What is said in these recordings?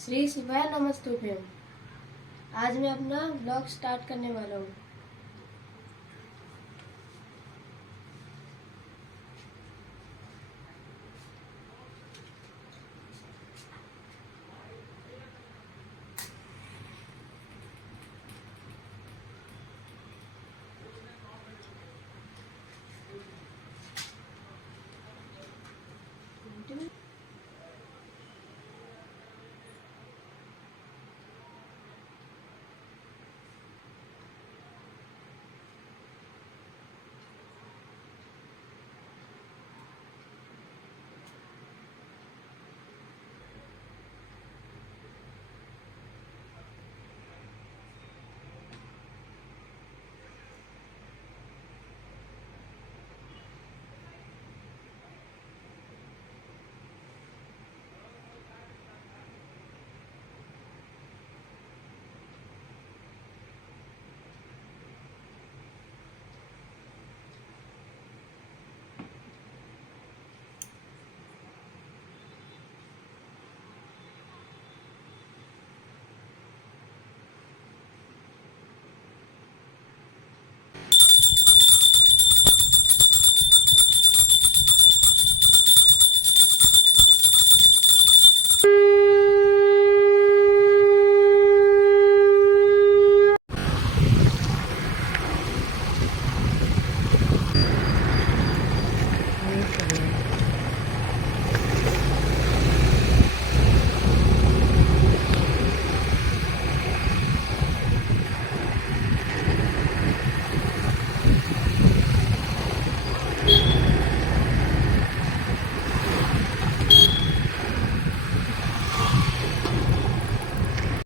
श्री शिवाय नमस्तुभ्यम। आज मैं अपना ब्लॉग स्टार्ट करने वाला हूँ।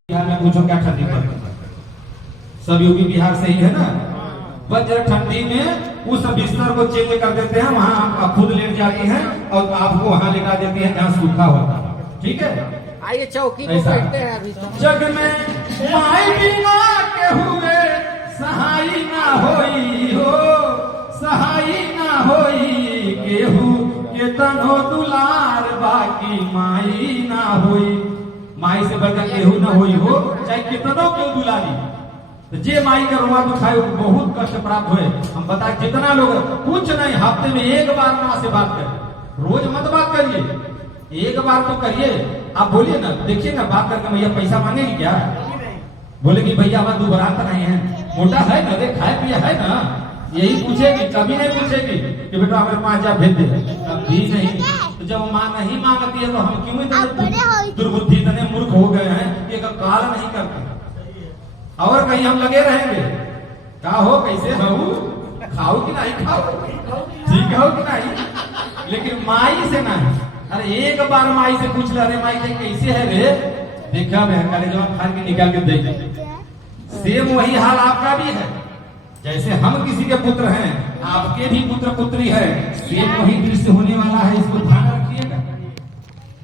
बिहार में पूछो क्या ठंडी पड़ती है? सब यूपी बिहार से ही है ना। बस जरा ठंडी में उस बिस्तर को चेंज कर देते हैं, वहाँ आप खुद लेट जाती हैं और आपको वहाँ लेटा देती हैं जहाँ सूखा होता है। ठीक है, आइए चौकी पे बैठते हैं अभी। जग में माई बिना के हुए सहाय ना होई हो, सहाय ना होई केहू के तनो दुलार बाकी माई ना होई। माई से बढ़कर केहू ना होई हो, चाहे कितनों क्यों दुलारी। तो जे माई का रुआ दुखाए बहुत कष्ट प्राप्त हुए। हम बता जितना लोग कुछ नहीं, हफ्ते में एक बार माँ से बात करें, रोज मत बात करिए, एक बार तो करिए। आप बोलिए ना, देखिए ना, बात करके भैया पैसा मांगेगी क्या? बोलेगी भैया हमारे दो बरात नहीं है, मोटा है ना, दे खाए पिए है ना, यही पूछेगी। कभी नहीं पूछेगी कि बेटा हमारे 5,000 भेज दे, कभी नहीं। तो जब माँ नहीं मांगती है तो हम क्यों इतने दुर्बुद्धि, इतने मूर्ख हो गए हैं कि काल नहीं करते और कहीं हम लगे रहेंगे। क्या हो, कैसे हो, खाओ कि नहीं खाओ, ठीक हो कि नहीं, लेकिन माई से नहीं। अरे एक बार माई से पूछ ले, माई कैसे है रे, देखा मैं कल जब फाड़ के निकाल के दे। सेम वही हाल आपका भी है। जैसे हम किसी के पुत्र हैं, आपके भी पुत्र पुत्री है, सेम वही दृश्य होने वाला है। इसको ध्यान रखिएगा।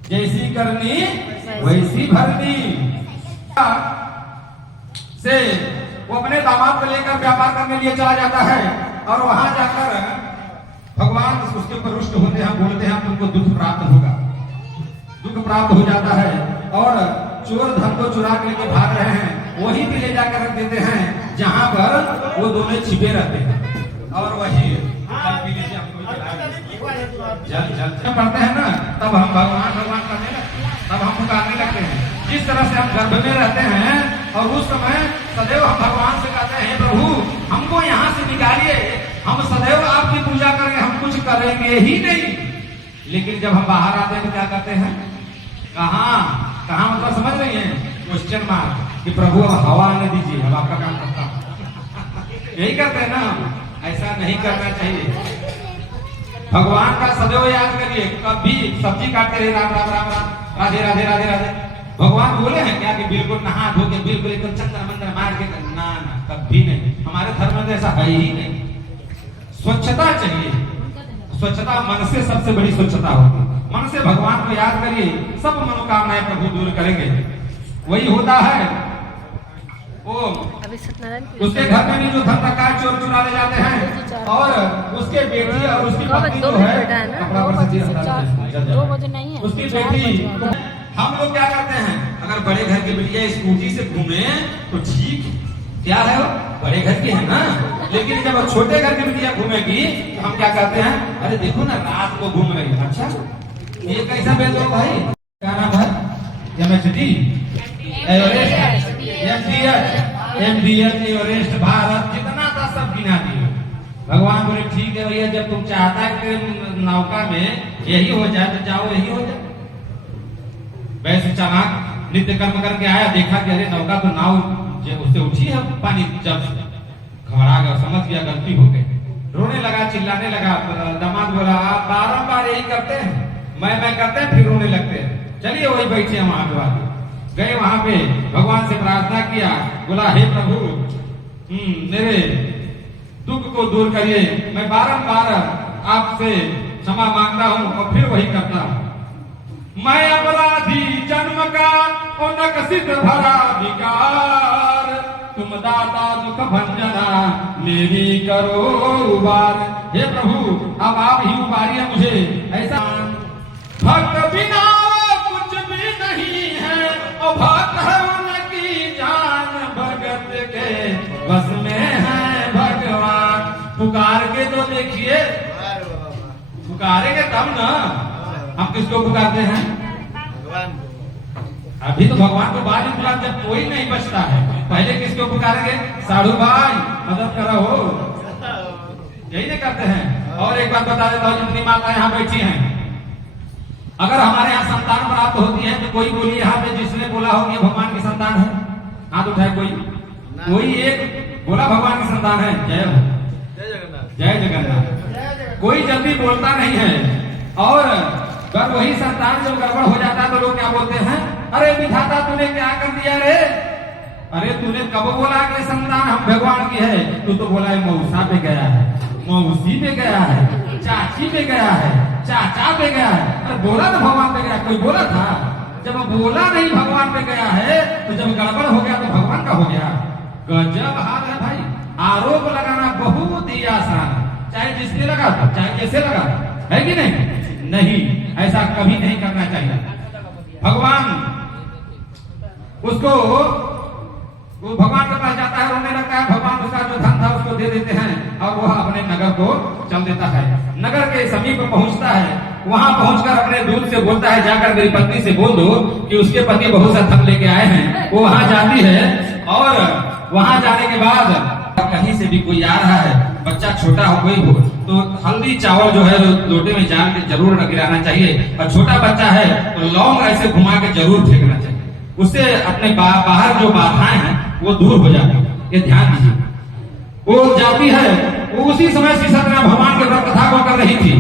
जैसी करनी वैसी भरनी से वो अपने दामाद को लेकर व्यापार करने लिए चला जाता है और वहां जाकर भगवान उसके ऊपर रुष्ट होते हैं, बोलते हैं तुमको दुख प्राप्त होगा। दुख प्राप्त हो जाता है और चोर धन को चुरा के लेके भाग रहे हैं, वही भी ले जाकर रख देते हैं जहां पर वो दोनों छिपे रहते हैं। और वही जल पढ़ते हैं ना, तब हम भगवान भगवान करने लगते हैं, तब हम पुकारने लगते हैं। जिस तरह से हम गर्भ में रहते हैं और उस समय सदैव हम भगवान से कहते हैं प्रभु हमको यहाँ से निकालिए, हम सदैव आपकी पूजा करेंगे, हम कुछ करेंगे ही नहीं। लेकिन जब हम बाहर आते हैं तो क्या करते हैं, कहाँ मतलब समझ रही हैं, क्वेश्चन मार्क, कि प्रभु अब हवा आने दीजिए, अब आपका काम करता हूं। यही करते हैं ना, ऐसा नहीं करना चाहिए। भगवान का सदैव याद करिए। कभी सब्जी काटते रहे राम राम राम राम, राधे राधे राधे राधे। भगवान बोले हैं क्या कि बिल्कुल नहा धो के बिल्कुल एकदम चंद्र मंदिर मार के? ना ना, कभी नहीं। हमारे धर्म में तो ऐसा है ही नहीं। स्वच्छता चाहिए। स्वच्छता मन से सबसे बड़ी स्वच्छता होगी। मन से भगवान को याद करिए, सब मनोकामनाएं प्रभु दूर करेंगे। वही होता है वो उसके घर में भी जो धन रखा है चोर चुरा ले जाते हैं और उसके बेटी और उसकी पत्नी जो है उसकी बेटी। हम लोग क्या करते हैं, अगर बड़े घर की बिटिया स्कूटी से घूमे तो ठीक क्या है, वो बड़े घर की है ना। लेकिन जब वो छोटे घर की बिटिया घूमेगी तो हम क्या कहते हैं, अरे देखो ना रात को घूम रही। अच्छा ये कैसा बेच दो भाई, क्या नाम है, MHD Everest, MDH Everest, Bharat जितना था सब गिना दिए। भगवान बोले ठीक है भैया, जब तुम चाहता है कि नौका में यही हो जाए तो जाओ यही हो जाए। वैसे चालाक नित्य कर्म करके आया, देखा कि अरे नौका तो नाव उससे उठी है पानी, जब घबरा गया, समझ गया गलती हो गई, रोने लगा, चिल्लाने लगा। दामाद बोला आप बारंबार यही करते हैं, मैं करते हैं फिर रोने लगते हैं, चलिए वही बैठे हैं वहां पे। गए वहां पे भगवान से प्रार्थना किया, बोला हे प्रभु मेरे दुख को दूर करिए, मैं बारंबार आपसे क्षमा मांगता हूँ और फिर वही करता हूँ। मैं अपराधी जन्म का और नकसित भरा विकार, तुम दाता दुख भंजना मेरी करो उबार। हे प्रभु अब आप ही उबारिए मुझे, ऐसा भक्त बिना कुछ भी नहीं है और भक्त है उनकी जान, भगत के बस में है भगवान। पुकार के तो देखिए, पुकारेंगे तब ना। हम किसको पुकारते हैं, अभी तो भगवान को बाद में बुला, जब कोई नहीं बचता है पहले किसको पुकारेंगे, साधु भाई मदद करो हो, यही नहीं करते हैं। और एक बात बता देता हूँ, जितनी माता यहाँ बैठी हैं, अगर हमारे यहाँ संतान प्राप्त होती है तो कोई बोलिए यहाँ पे जिसने बोला हो कि भगवान की संतान है, हाथ उठाए कोई एक बोला भगवान की संतान है, जय हो, जय जगन्नाथ। कोई जल्दी बोलता नहीं है। और अगर वही संतान जब गड़बड़ हो जाता है तो लोग क्या बोलते हैं, अरे विधाता तूने क्या कर दिया रे, अरे तूने कब बोला कि संतान हम भगवान की है, तू तो बोला है मौसा पे गया है, मौसी पे गया है, चाची पे गया है, चाचा पे गया है। अरे बोला तो भगवान पे गया, कोई बोला था? जब बोला नहीं भगवान पे गया है तो जब गड़बड़ हो गया तो भगवान का हो गया। गजब हाल है भाई, आरोप लगाना बहुत ही आसान, चाहे जिसने लगा था चाहे जैसे लगा, है कि नहीं, ऐसा कभी नहीं करना चाहिए। भगवान उसको, वो भगवान के पास जाता है, रोने लगता है, भगवान उसका जो धन था उसको दे देते हैं और वह अपने नगर को चल देता है। नगर के समीप पहुंचता है, वहां पहुंचकर अपने दूत से बोलता है, जाकर मेरी पत्नी से बोल दो कि उसके पति बहुत सा धन लेके आए हैं। वो वहां जाती है और वहां जाने के बाद कहीं से भी कोई आ रहा है, बच्चा छोटा हो कोई हो तो हल्दी चावल जो है लोटे में डाल के जरूर गिराना चाहिए, और छोटा बच्चा है तो लौंग ऐसे घुमा के जरूर फेंकना चाहिए, उससे अपने बाहर जो बाधाएं हैं वो दूर हो जाती है, ये ध्यान दीजिए। वो जाती है, वो उसी समय श्री सत्यनारायण भगवान के व्रत कथा को कर रही थी।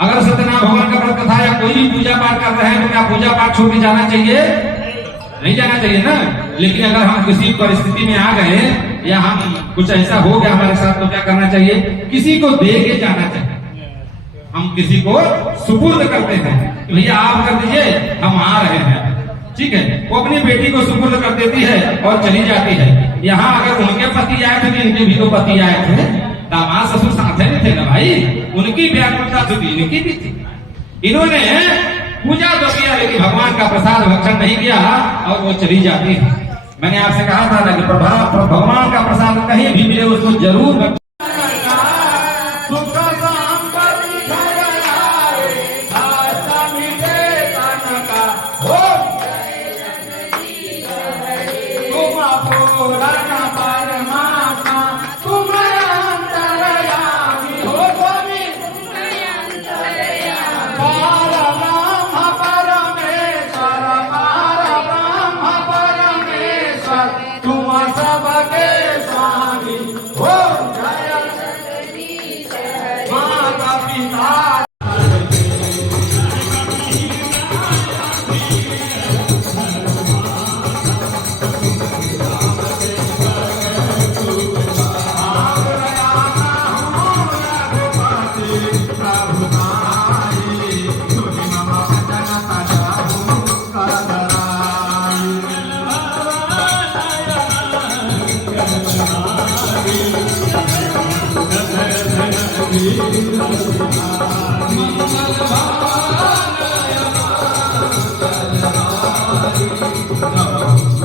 अगर सत्यनारायण भगवान का व्रत कथा या कोई भी पूजा पाठ कर रहे हैं तो क्या पूजा पाठ छोड़ के जाना चाहिए? नहीं जाना चाहिए ना। लेकिन अगर हम किसी परिस्थिति में आ गए या हम कुछ ऐसा हो गया हमारे साथ तो क्या करना चाहिए? किसी को दे के जाना चाहिए। हम किसी को सुपुर्द करते हैं, भैया आप कर दीजिए हम आ रहे हैं, ठीक है। वो अपनी बेटी को सुपुर्द कर देती है और चली जाती है। यहाँ अगर उनके पति आए थे, इनके भी तो पति आए थे, दामाद ससुर साथ में थे ना भाई, उनकी व्याकुलता तो इनकी भी थी। इन्होंने पूजा तो किया लेकिन भगवान का प्रसाद भक्षण नहीं किया और वो चली जाती है। मैंने आपसे कहा था ना कि भगवान का प्रसाद कहीं भी मिले उसको जरूर Bye. जाओ